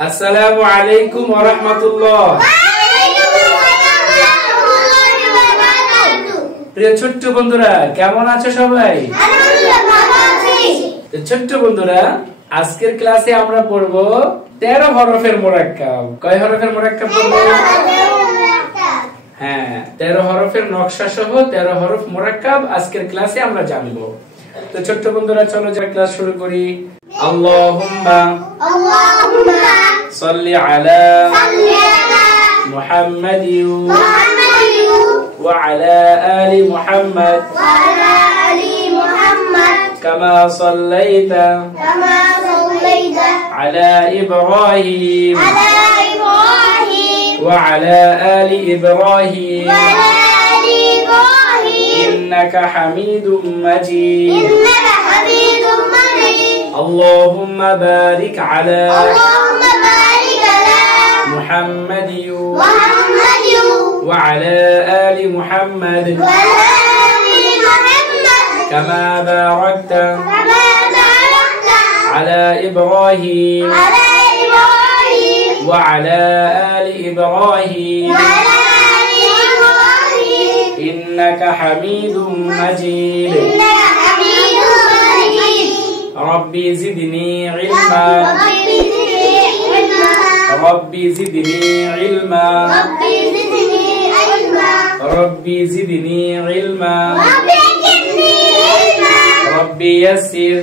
আসসালামু আলাইকুম ওয়া রাহমাতুল্লাহ। প্রিয় ছোট্ট বন্ধুরা, কেমন আছো সবাই? ছোট্ট বন্ধুরা, আজকের ক্লাসে আমরা পড়ব 13 হরফের মুরাক্কাব। কয় হরফের মুরাক্কাব পড়ব? হ্যাঁ, 13 হরফের নকশা সহ 13 হরফ মুরাক্কাব আজকের ক্লাসে আমরা জানবো। তো ছোট্ট বন্ধুরা, চলো যারা ক্লাস শুরু করি। আল্লাহুম্মা সাল্লি আলা মুহাম্মাদিন ওয়া আলা আলি মুহাম্মাদ কামা সাল্লাইতা আলা ইব্রাহিম ওয়া আলা আলি ইব্রাহিম ইন্নাকা হামিদুম মাজিদ। اللهم بارك على محمد وعلى آل محمد كما باركت على إبراهيم وعلى آل إبراهيم إنك حميد مجيد. ربي زدني علما ربي زدني علما ربي زدني علما ربي يسر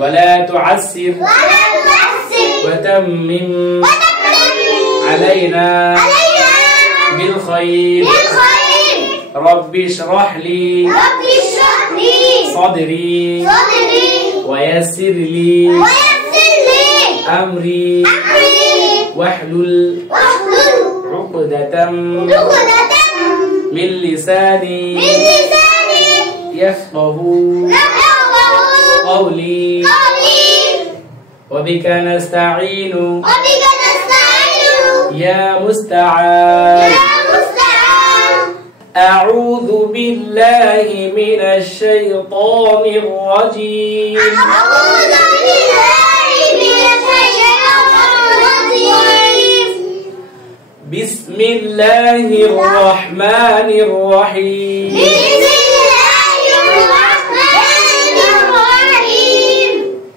ولا تعسر وتمم علينا بالخير. ربي اشرح لي صدري ويسر لي أمري واحلل عقدة من لساني يفقه قولي وبك نستعين يا مستعان. أعوذ بالله من الشيطان الرجيم. بسم الله الرحمن الرحيم.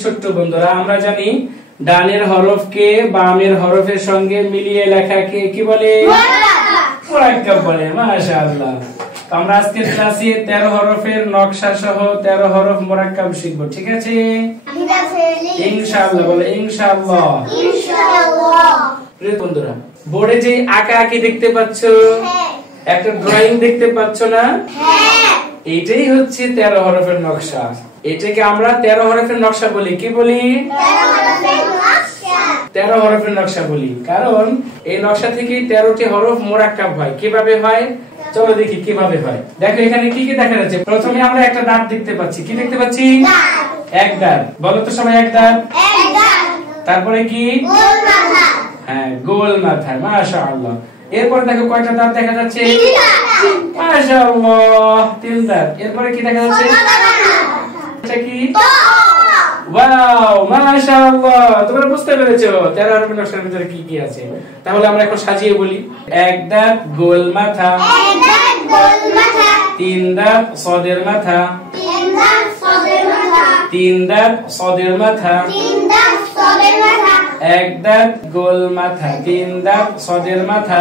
ছোট্ট বন্ধুরা, আমরা জানি ডানের হরফকে বামের হরফের সঙ্গে মিলিয়ে লেখাকে কি বলে? মুরাক্কাব বলে। মাশাআল্লাহ। আমরা আজকের ক্লাসে 13 হরফের নকশা সহ 13 হরফ মুরাক্কাব শিখব। ঠিক আছে? ইনশাআল্লাহ বলে। ইনশাআল্লাহ। প্রিয় বন্ধুরা, বোর্ডে যে আঁকা আঁকি দেখতে পাচ্ছ, একটা ড্রয়িং দেখতে পাচ্ছ না? এইটাই হচ্ছে 13 হরফের নকশা। এটাকে আমরা 13 হরফের নকশা বলি। কি বলি? 13 হরফের নকশা বলি, কারণ এই নকশা থেকে 13টি হরফ মুরাক্কাব হয়। কিভাবে হয় চলো দেখি কিভাবে হয়। দেখো এখানে কি কি দেখা যাচ্ছে। প্রথমে আমরা একটা দাঁত দেখতে পাচ্ছি। কি দেখতে পাচ্ছি? এক দাঁত। বলো তো সবাই, এক দাঁত। তারপরে কি? হ্যাঁ, গোল মাথা। মাশাআল্লাহ। এরপর দেখো কয়টা দাঁত দেখা যাচ্ছে? মাশাআল্লাহ, 3 দাঁত। এরপরে কি দেখা যাচ্ছে? এটা কি? ওয়াও, মাশাআল্লাহ। তোমরা বুঝতে পেরেছো 13 হরফের নকশার ভিতরে কি কি আছে। তাহলে আমরা এখন সাজিয়ে বলি। এক দাঁত, গোল মাথা। 3 দাঁত, সদের মাথা। 3 দাঁত, সদের মাথা। এক দাঁত, গোল মাথা। 3 দাঁত, সদের মাথা।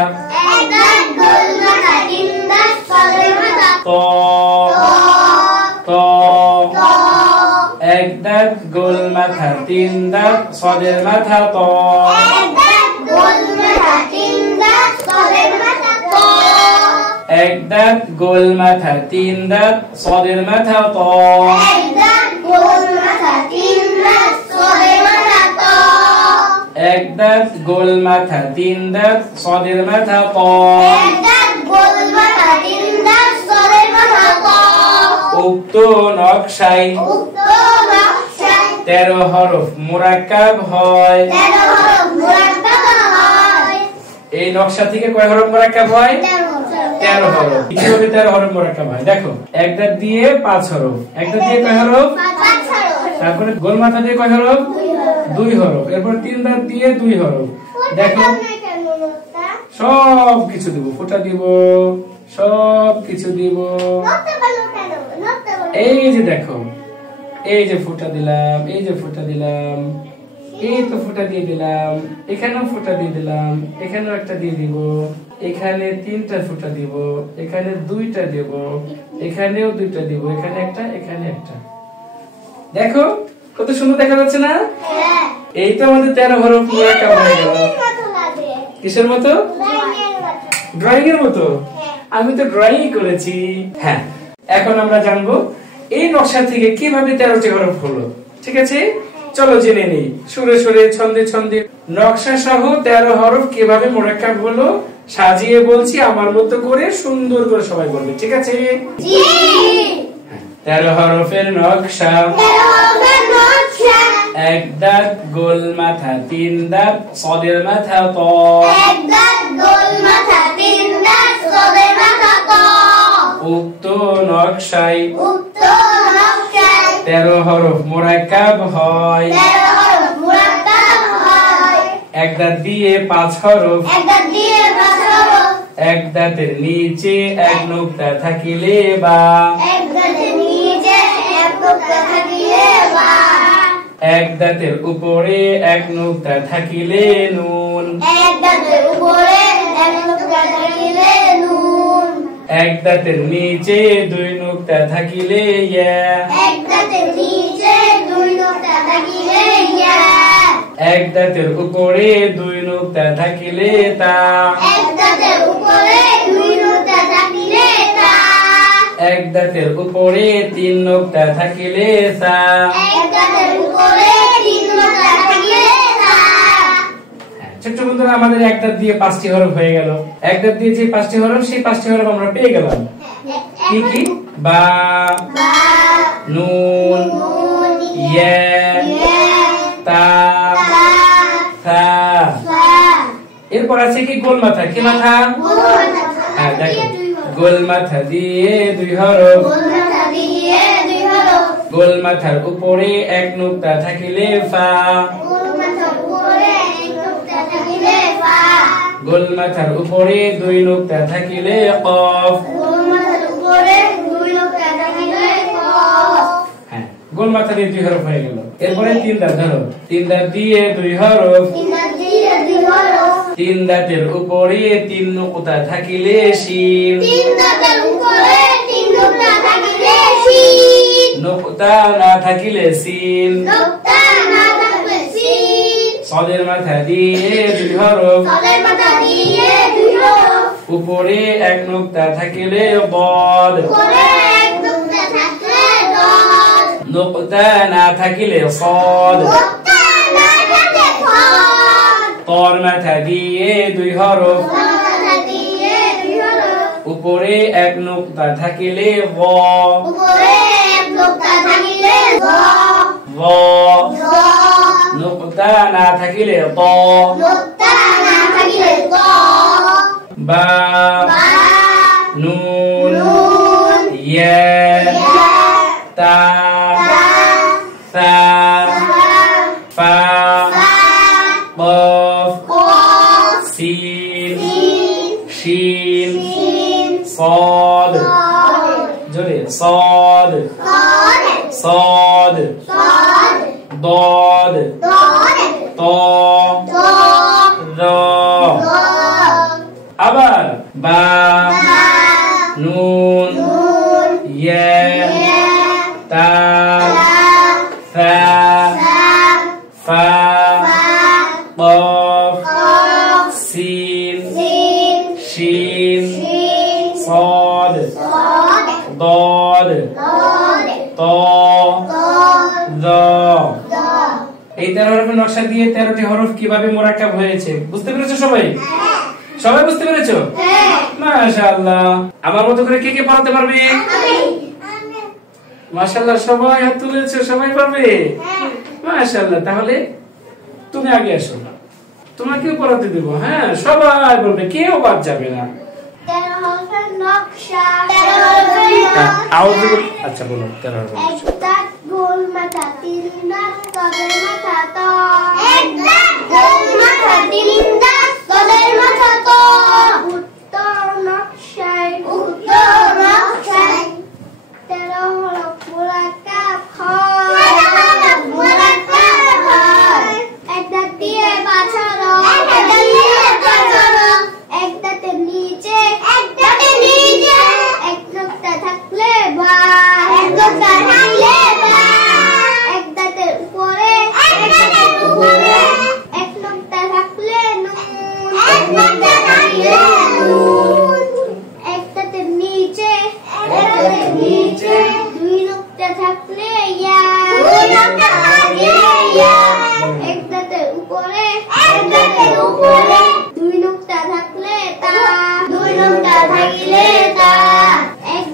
ত ত এক দাঁত, গোল মাথা। 3 দাঁত, সদের মাথা। ত এক দাঁত, গোল মাথা। 3 দাঁত, সদের মাথা। ত এক দাঁত, গোল মাথা। 3 দাঁত, সদের মাথা। ত উক্ত নকশায় 13 হরফ মুরাক্কাব হয়। এই নকশা থেকে কয় হরফ মুরাক্কাব হয়? 13 হরফ। কিভাবে 13 হরফ মুরাক্কাব হয় দেখো। এক দাঁত দিয়ে 5 হরফ, এক দাঁত দিয়ে কয় হরফ? 5 হরফ। তারপরে গোল মাথা দিয়ে কয় হরফ? 2 হরফ, এরপর 3 দাঁত দিয়ে 2 হরফ। দেখো সব কিছু দিব, ফোঁটা দিব, সব কিছু দিব। এই যে দেখো, এই যে ফোঁটা দিলাম, এই যে ফোঁটা দিলাম, এই তো ফোঁটা দিয়ে দিলাম, এখানেও ফোঁটা দিয়ে দিলাম, এখানেও একটা দিয়ে দিব, এখানে 3টা ফোঁটা দিব, এখানে 2টা দিব, এখানেও 2টা দিব, এখানে একটা, এখানে একটা। দেখো কত সুন্দর দেখা যাচ্ছে না? এই তো আমাদের 13 হরফ মুরাক্কাব হয়ে গেল। কিসের মতো? ড্রয়িং এর মতো। আমি তো ড্রয়িং করেছি। হ্যাঁ, এখন আমরা জানবো এই নকশা থেকে কিভাবে 13টি হরফ হলো। ঠিক আছে, চলো জেনে নেই। সুরে সুরে ছন্দে ছন্দে নকশা সহ 13 হরফ কিভাবে মুরাক্কাব হলো সাজিয়ে বলছি, আমার মতো করে সুন্দর করে সবাই বলবে। ঠিক আছে? জি। 13 হরফের নকশা। 13 হরফের নকশা। 1 দাঁত গোল মাথা, 3 দাঁত সদের মাথা ত। 1 দাঁত গোল মাথা, 3 দাঁত সদের মাথা ত। উক্ত নকশায় 13 হরফ মুরাক্কাব হয়। 13 হরফ মুরাক্কাব হয়। 1 দাঁত দিয়ে 5 হরফ। 1 দাঁত দিয়ে 5 হরফ। 1 দাঁতের নিচে 1 নুক্তা থাকিলে বা। 1 দাঁতের নিচে 1 নুক্তা থাকিলে বা। 1 দাঁতের উপরে 1 নুক্তা থাকিলে নুন। 1 দাঁতের উপরে 1 নুক্তা থাকিলে নুন। 1 দাঁতের নিচে 2 নুক্তা থাকিলে ইয়া। 1 দাঁতের নিচে 2 নুক্তা থাকিলে ইয়া। 1 দাঁতের উপরে 2 নুক্তা থাকিলে তা। 1 দাঁতের উপরে 2 নুক্তা থাকিলে তা। 1 দাঁতের উপরে 3 নুক্তা থাকিলে সা। 1 দাঁতের উপরে 3 নুক্তা থাকিলে তা। ছোট্ট বন্ধুরা, আমাদের 1 দাঁত দিয়ে 5টি হরফ হয়ে গেল। 1 দাঁত দিয়ে যে 5টি হরফ, সেই 5টি হরফ আমরা পেয়ে গেলাম। কি কি? বা, বা, নুন, নুন, ইয়া, ইয়া, তা, তা, সা। সা। এরপর আছে কি? গোল মাথা। কি মাথা? গোল মাথা। হ্যাঁ, দেখো, গোল মাথা দিয়ে 2 হরফ। গোল মাথা দিয়ে 2 হরফ। গোল মাথার উপরে 1 নুক্তা থাকিলে ফা। গোল মাথার উপরে 1 নুক্তা থাকিলে ফা। গোল মাথার উপরে 2 নুক্তা থাকিলে কফ। গোল মাথার উপরে 2 নুক্তা থাকিলে কফ। হ্যাঁ, গোল মাথা দিয়ে 2 হরফ হয়ে গেল। এরপরে 3 দাঁত ধরো। 3 দাঁত দিয়ে 2 হরফ। 3 দাঁত দিয়ে 2 হরফ। 3 দাঁতের উপরে 3 নুক্তা থাকিলে শিন। 3 দাঁতের উপরে 3 নুক্তা থাকিলে শিন। নুক্তা না থাকিলে সিন। নুক্তা না থাকলে শিন। সদের মাথা দিয়ে 2 হরফ। সদের মাথা দিয়ে 2 হরফ। উপরে 1 নুক্তা থাকিলে বদ। উপরে 1 নুক্তা থাকলে দদ। নুক্তা না থাকিলে সদ। নুক্তা না থাকলে ফদ। তর মাথা দিয়ে 2 হরফ। তর মাথা দিয়ে 2 হরফ। উপরে 1 নুক্তা থাকিলে ব। উপরে 1 নুক্তা থাকিলে জ। ব। জ। নুক্তা না থাকিলে ত। নুক্তা না থাকিলে ত। বা। বা, নুন, নুন, ইয়া, ইয়া, তা, তা, সা, সা, ফা, ফা, কফ, কফ, সিন, সিন, শিন, শিন, সদ। সদ, জোরে সদ, সদ, সদ, সদ, দদ, দদ, ত, দ, দ। দ। আবার বা, বা, নুন, নুন, ইয়া, ইয়া, তা, তা, সা, সা, ফা, ফা, কফ, কফ, সিন, সিন, শিন, শিন, সদ, সদ, দদ, দদ, ত, দ, দ। দ। এই 13 হরফের নকশা দিয়ে 13টি হরফ কিভাবে মুরাক্কাব হয়েছে বুঝতে পেরেছো সবাই? সবাই বুঝতে পেরেছো? হ্যাঁ। মাশাআল্লাহ। আমার মতো করে কে কে পড়াতে পারবে? আমি। মাশাআল্লাহ, সবাই হাত তুলেছো, সবাই পারবে। হ্যাঁ। মাশাআল্লাহ, তাহলে তুমি আগে আসো, তোমাকেও পড়াতে দেব। হ্যাঁ, সবাই বলবে, কেউ বাদ যাবে না। 13 হরফের নকশা। 13 হরফের নকশা। আউযু, আচ্ছা বলো 13 হরফের নকশা। 1 দাঁত গোল মাথা তিন দাঁত তাদের মাথা তো এক দাঁত গোল মাথা তিন দাঁত তাদের মাথা তো উত্তর নকশায় 13 হরফ মুরাক্কাব হয় এক দাঁত দিয়ে বাছানো এক দাঁতের নিচে এক নোক্তা থাকলে বা এক দাঁতের উপরে এক নোক্তা থাকলে নুন এক দাঁতের নিচে দুই নোক্তা থাকলে ইয়া এক দাঁতের উপরে দুই নোক্তা থাকলে তা এক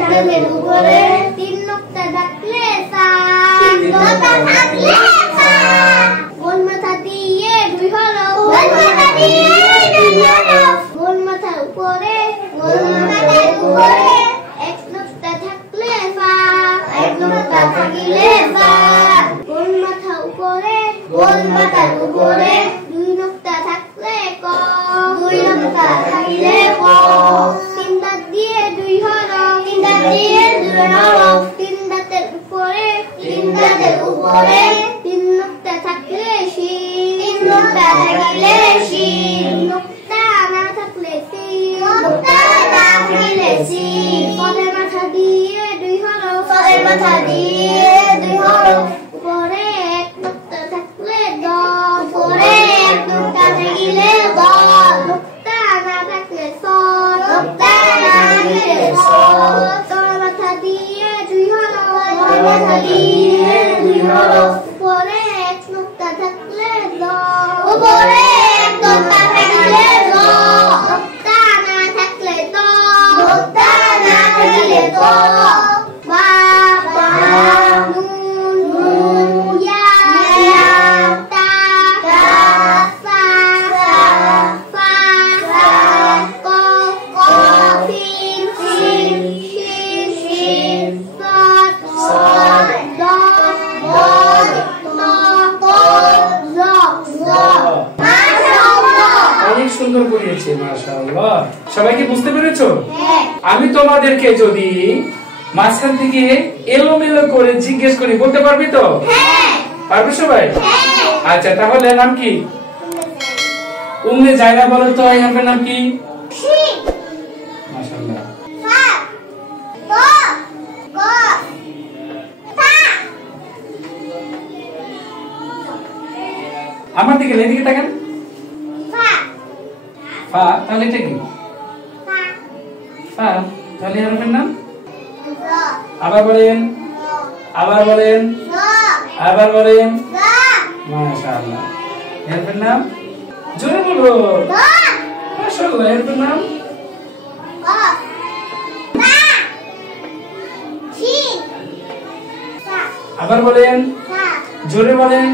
দাঁতের উপরে তিন নোক্তা থাকলে সা গোল মাথা দিয়ে দুই হরফ গোল মাথার উপরে এক নোক্তা থাকলে ফা গোল মাথার উপরে দুই নোক্তা থাকলে ক তিন দাঁত দিয়ে দুই হরফ তিন দাঁতের উপরে তিন নোক্তা থাকলে শিন নোক্তা না থাকলে সিন পদের মাথা দিয়ে দুই হরফ উপরে এক নোক্তা থাকলে দ নোক্তা না থাকলে স তল মাথা দিয়ে দুই হরফ উপরে এক নোক্তা থাকলে দ নোক্তা না থাকলে ত বা নুন ইয়া তা সা ফা ক সিন صاد ضاد ظ অনেক সুন্দর পড়িয়েছে মাশাআল্লাহ। সবাই কি বুঝতে পেরেছো? হ্যাঁ। আমি তোমাদেরকে যদি মাঝখান থেকে এলোমেলো করে জিজ্ঞেস করি বলতে পারবি তো? হ্যাঁ। পারবে সবাই? হ্যাঁ। আচ্ছা তাহলে নাম কি? উম্মে জায়রা বলো তো এই হারফের নাম কি? শিন মাশাআল্লাহ। ফা ক ফা আমার দিকে এদিকে তাকান। ফা ফা তাহলে এটা কি? ফা ফা তাহলে এই হারফের নাম? জ আবার বলেন। জ মাশাআল্লাহ। এর নাম জোরে বলো। জ মাশাআল্লাহ। এর নাম ক ফা শিন ফা আবার বলেন, ফা জোরে বলেন।